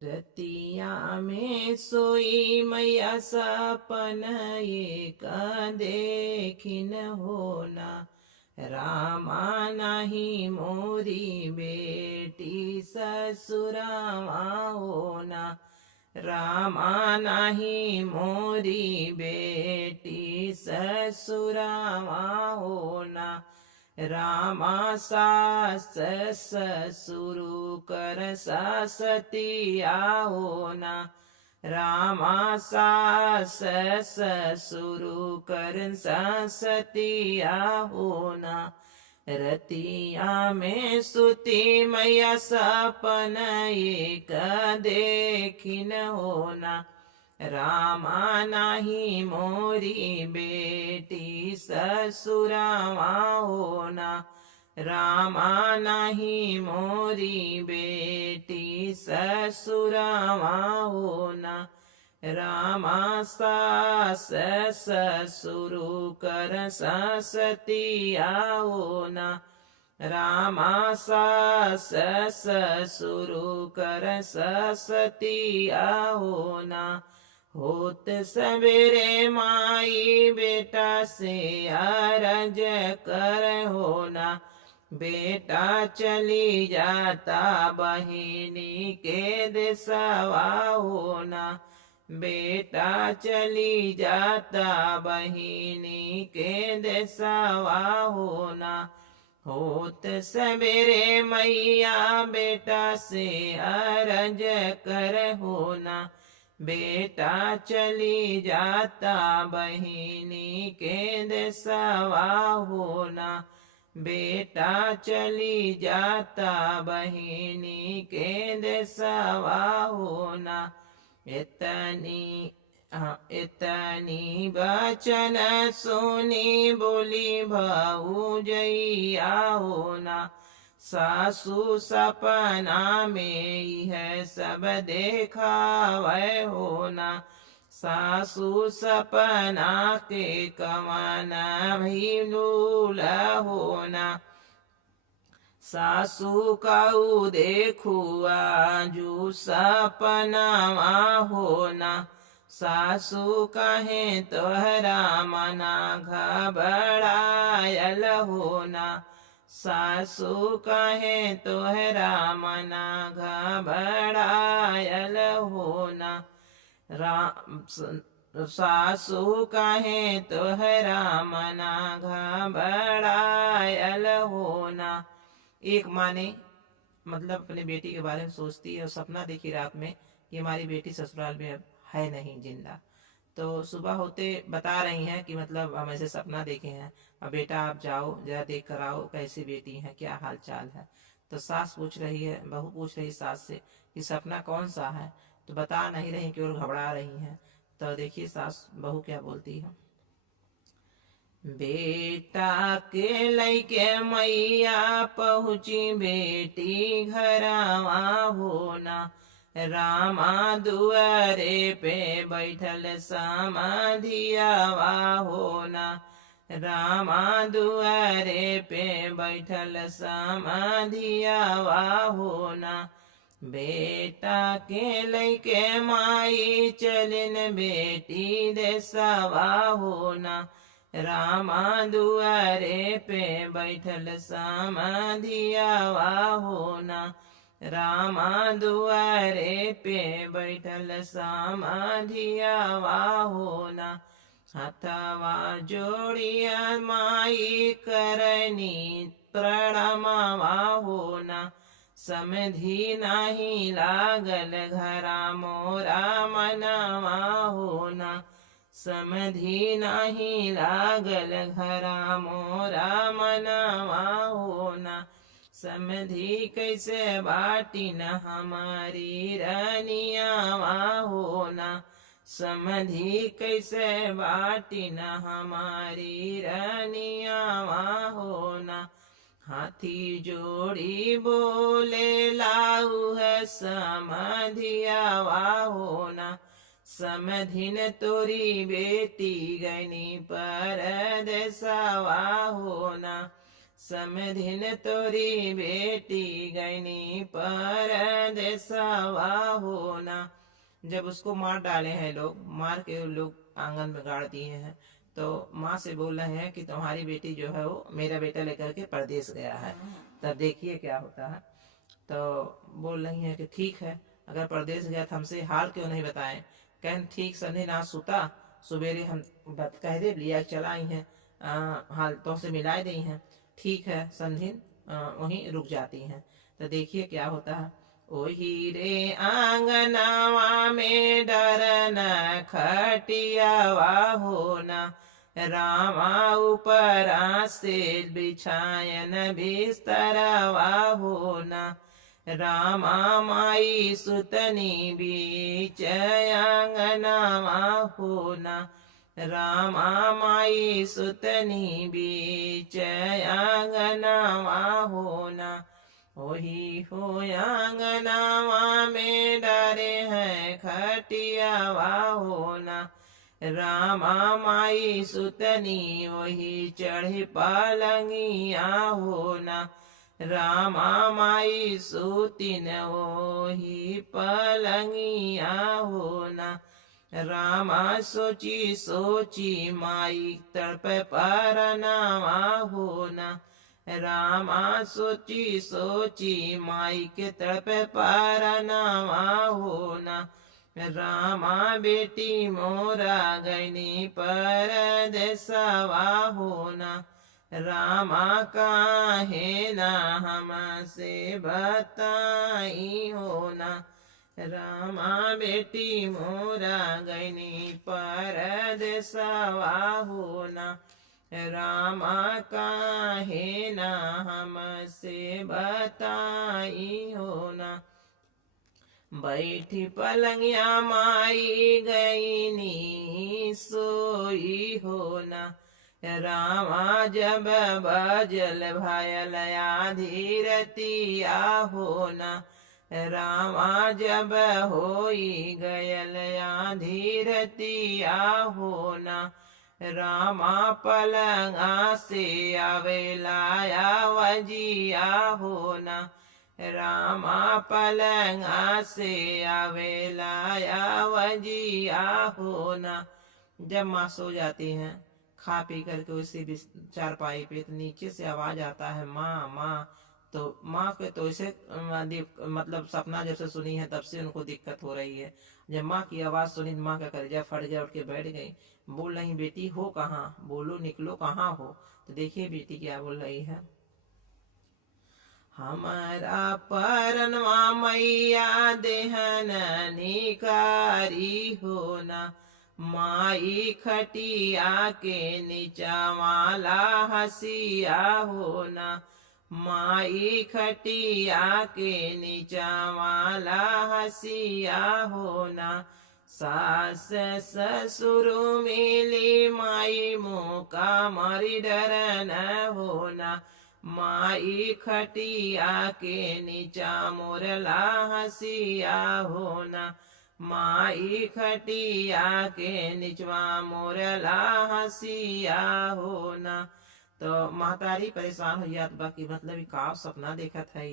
रतिया में सोई मैया सपन एक देखिन होना। रामा नाही मोरी बेटी ससुरावा होना। रामा नाही मोरी बेटी ससुरावा होना। रामा सास ससुरु कर सासतिया होना। रामा सास ससुरु कर सासतिया होना। रतिया में सुती मैया सपन एक देखिन होना। रामा नाही मोरी बेटी ससुरावा होना। रामा नाही मोरी बेटी ससुरावा होना। रामा सास ससुरु कर सासतिया होना। रामा सास ससुरु कर सासतिया होना। होत सवेरे माई बेटा से अरज कर होना। बेटा चली जाता बहिनी के देसवा होना। बेटा चली जाता बहिनी के देसवा होना। होत सवेरे मैया बेटा से अरज कर होना। बेटा चली जाता बहिनी के देसवा होना। बेटा चली जाता बहिनी के देसवा होना। इतनी बचन सुनी बोली भौजैया होना। सासू सपना में यह सब देखावे होना। सासू सपना के कमाना भी नूल होना। सासू काऊ देखुआ जू सपनावा होना। सासू कहे तोहरा मना घबरायल होना। सासू कहे तोहरा मना घबरायल होना। सासू कहे तोहरा मना घबरायल होना। एक माँ ने मतलब अपनी बेटी के बारे में सोचती है और सपना देखी रात में कि हमारी बेटी ससुराल में अब है नहीं जिंदा। तो सुबह होते बता रही हैं कि मतलब हम ऐसे सपना देखे हैं, अब बेटा आप जाओ जरा देख कर आओ कैसी बेटी है, क्या हाल चाल है। तो सास पूछ रही है, बहू पूछ रही सास से कि सपना कौन सा है। तो बता नहीं रही कि और घबरा रही हैं। तो देखिए सास बहू क्या बोलती है। बेटा के लैके मैया पहुँची बेटी घरवा होना। रामा दुआरे पे बैठल समाधियावा होना। रामा दुआरे पे बैठल समाधियावा होना। बेटा के लैके माई चलिन बेटी देसवा होना। रामा दुआरे पे बैठल समाधियावा होना। रामा दुआरे पे बैठल समाधियावा होना। हथवा जोड़िया माई करनी प्रणामवा होना। समधि नाही लागल घरा मोरा मनवा होना। समधि नाही लागल घरा मोरा मनवा होना। समधि कैसे बाटी न हमारी रानियावा होना। समधि कैसे बाटी न हमारी रानियावा होना। हाथी जोड़ी बोले लाऊ है समाधियावा होना। समधिन तोरी बेटी गनी परदेसवा होना। समधिन तोरी बेटी गईनी परदेसवा होना। जब उसको मार डाले हैं लोग, मार के लोग आंगन में गाड़ दिए हैं, तो माँ से बोल रहे हैं कि तुम्हारी बेटी जो है वो मेरा बेटा लेकर के परदेश गया है। तब देखिए क्या होता है। तो बोल रही है कि ठीक है, अगर परदेश गया तो हमसे हाल क्यों नहीं बताएं। कहन ठीक संधि ना सुता, सवेरे हम कह दे लिया चला आई हैं, हाल तो से मिलाए दी हैं। ठीक है संधिन वहीं रुक जाती हैं। तो देखिए क्या होता है। ओ हीरे आंगनावा में डरन खटियावा होना, रामा ऊपरा से बिछायन बिस्तरवा होना। रामा माई सुतनी बीच आंगनावा होना, रामा माई सुतनी बीच आंगनावा होना। वही हो आंगनावा में डारे हैं खटियावा होना, रामा माई सुतनी वही चढ़े पालंगिया होना। रामा माई सुतिन वही पलंगिया होना। रामा सोची सोची माई तड़प परनावा होना, रामा सोची सोची माई के तड़प परनावा होना। रामा बेटी मोरा गईनी परदेसवा होना, रामा काहे ना हमसे बताई होना। रामा बेटी मोरा गईनी परदेसवा होना, रामा काहे ना हमसे बताई होना। बैठी पलंगिया माई गईनी सोई होना, रामा जब बजल भयल आधी रतिया होना। रामा जब होई गयल आधी रतिया होना, रामा पलंगा से आवेलाया वजिया होना। रामा पलंगा से आवेलाया वजिया होना। जब माँ सो जाती हैं खा पी करके उसी चारपाई पे, तो नीचे से आवाज आता है माँ माँ। तो माँ के तो इसे मतलब सपना जब से सुनी है तब से उनको दिक्कत हो रही है। जब माँ की आवाज सुनी माँ का कलेजा फट गया, उठ के बैठ गई। बोल रही बेटी हो कहाँ, बोलो निकलो कहाँ हो। तो देखिए बेटी क्या बोल रही है। हमारा परनवा मैया देहन निकारी होना, माई खटिया के नीचा वाला हसिया होना। माई खटिया के नीचा वाला हसिया होना। सास ससुर मिली माई मुका मारी डर न होना। माई खटिया के नीचा मोरला हसिया होना। माई खटिया के निचवा मोरला हसिया होना। तो महतारी परेशान हो जात बा कि मतलब का सपना देखत है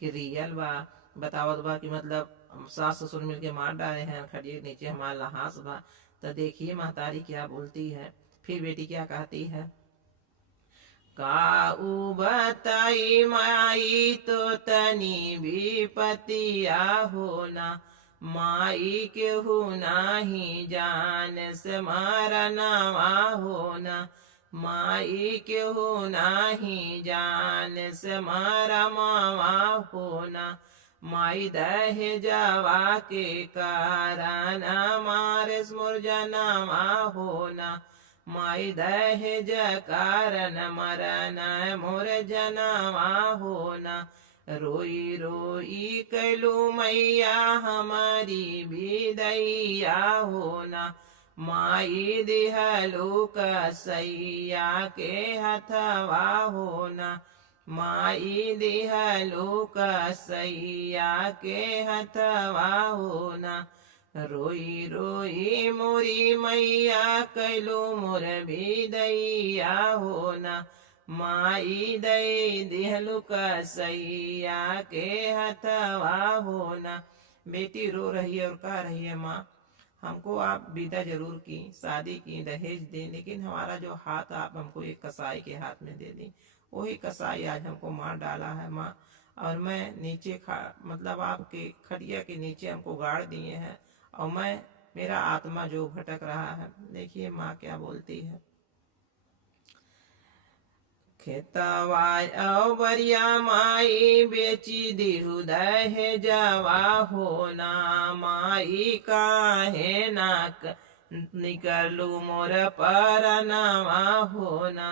कि रियल बा। बतावत बा कि मतलब सास ससुर मिलके मार डाले हैं, खटिया के नीचे हमारा लहास बा। तो देखिए महतारी क्या बोलती है। फिर बेटी क्या कहती है। काऊ बताई माई तो तनी भी पतिया होना। माई केहू नाही जान से मारा नवा होना। माई केहू नाही जान से मारा मावा होना। माई दहेजवा के कारण मारे मुरजनवा होना। माई दहेज कारण मरन मोर जनवा होना। रोई रोई कैलू मैया हमारी विदैया होना। माई दिहलू कसैया के हथवा होना। माई दिहलू कसैया के हथवा होना। रोई रोई मोरी मैया कैलू मोर विदैया होना। माई दई दिहलु कसैया के हथवा होना। बेटी रो रही है और कह रही है, माँ हमको आप विदा जरूर की, शादी की, दहेज दे, लेकिन हमारा जो हाथ आप हमको एक कसाई के हाथ में दे दी, वही कसाई आज हमको मार डाला है माँ। और मैं नीचे मतलब आपके खटिया के नीचे हमको गाड़ दिए हैं, और मैं मेरा आत्मा जो भटक रहा है। देखिए माँ क्या बोलती है। खेतवाय बरिया माई बेची दिहु दहेजवा होना। माई काहे नाक निकलू मोर परनवा होना।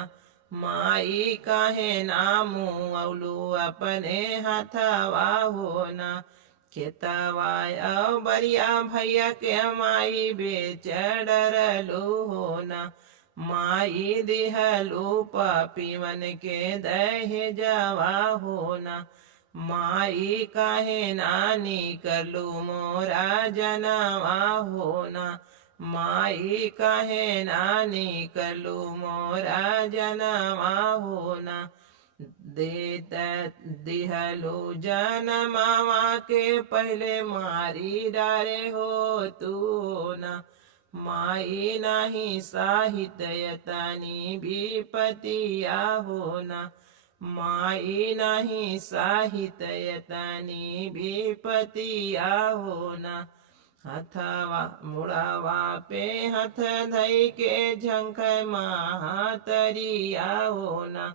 माई काहे नामू अवलू अपने हथवा होना। खेतवाय बरिया भैया के माई बेच डरलू होना। माई दिहलू पापीवन के दहेजवा होना। माई काहे नानी करलू मोरा जनवा होना। माई काहे नानी करलू मोरा जनवा होना। देत दिहलू जनमावा के पहले मारी डारे हो तू ना। माई नाही साहित्ययतनी विपतिया होना। माई नाही साहित्ययतनी विपतिया होना। हथवा मुड़ावा पे हथ धई के झंख महातरिया होना।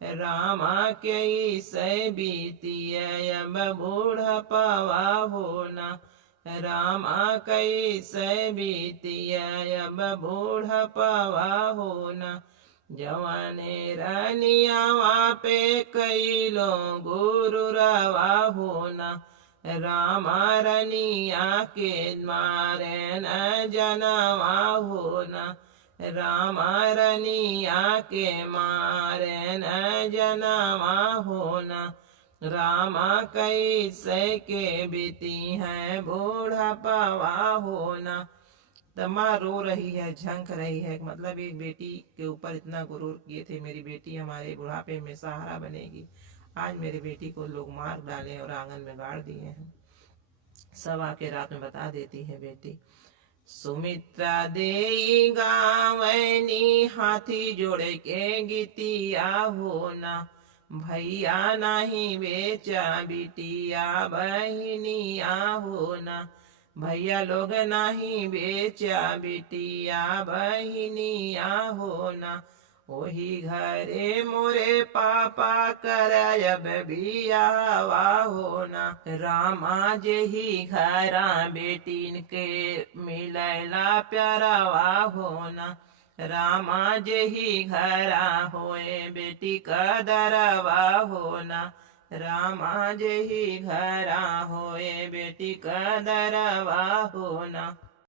रामा के सै बीतिय अब बूढ़पवा होना। रामा कैसे बीतिय अब बूढ़पवा होना। जवाने रनियावा पे कैलो गुरु रवा होना। रामा रनिया के मारे न जनवा होना। रामा रनिया के मारे न जनवा होना। रामा कैसे के बीती है बूढ़ापा होना। तमा रो रही है, झंक रही है, मतलब एक बेटी के ऊपर इतना गुरूर किए थे, मेरी बेटी हमारे बुढ़ापे में सहारा बनेगी। आज मेरी बेटी को लोग मार डाले और आंगन में गाड़ दिए हैं। सब आके रात में बता देती है बेटी। सुमित्रा देई गावनी हाथी जोड़े के गीतिया होना। भैया नहीं बेचा बिटिया बहनिया होना। भैया लोग नहीं बेचा बिटिया बहनिया होना। वही घरे मोरे पापा करब बियावा होना। रामा जेही घरा बेटीन के मिलैला प्यारावा होना। रामा जेही घरा होए बेटी कदरवा होना। रामा जेही घरा होए बेटी कदरवा होना।